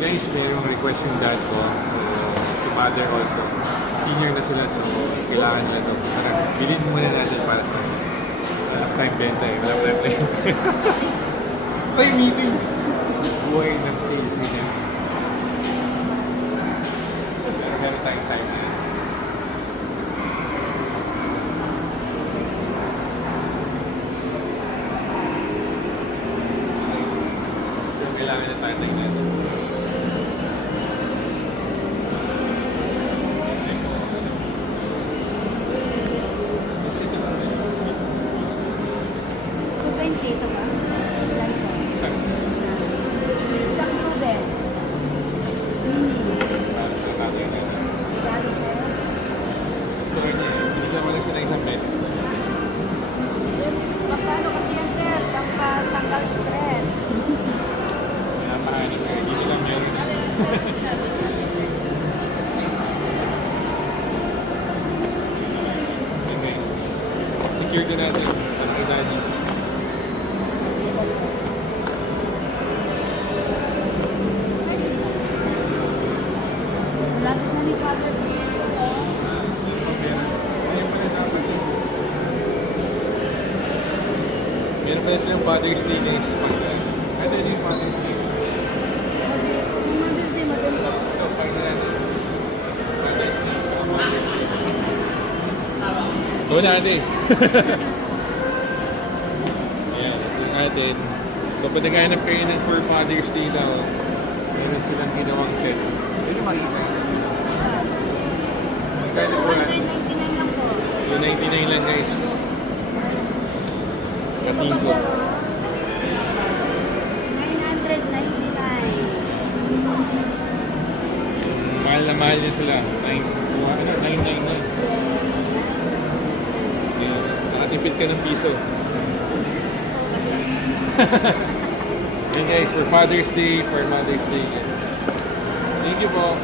guys, mayroong request yung dad ko. So, si mother also. Senior na sila, so kailangan nila ito. Parang bilhin muna natin para sa kanila. Wala tayong benta eh. Wala tayong benta. May meeting. Buhay ng sales yun. Meron tayong time na. Kailangan na tayo tayo natin. Ito ba? Ilan po? Isang Isang Ruben. para sa tatay natin. Galo, sir. Store niya, binigyan mo lang siya ng isang beses. Paano kasi yan, sir? Tanggal stress. Pinapahanin ka, dito lang meron. Okay guys, secure din natin ang daddy. Lapit na ni Father. Meron pala silang Father's Day guys. Pwede rin yung Father's Day. Kasi kung Mother's Day, maganda. Ito, pwede natin. Father's Day, tsaka Mother's Day. Ito natin. Ayan, ito natin. Kapag naghahanap kayo ng for Father's Day daw, meron silang ginawang set. Pwede makita yung set. Magkano po yan? 199 lang po. 299 lang guys. Kating ko. 999. Mahal na mahal niya sila. 999. Yes. Saka tipid ka ng piso. Yun guys, for Father's Day, for Mother's Day. Thank you po.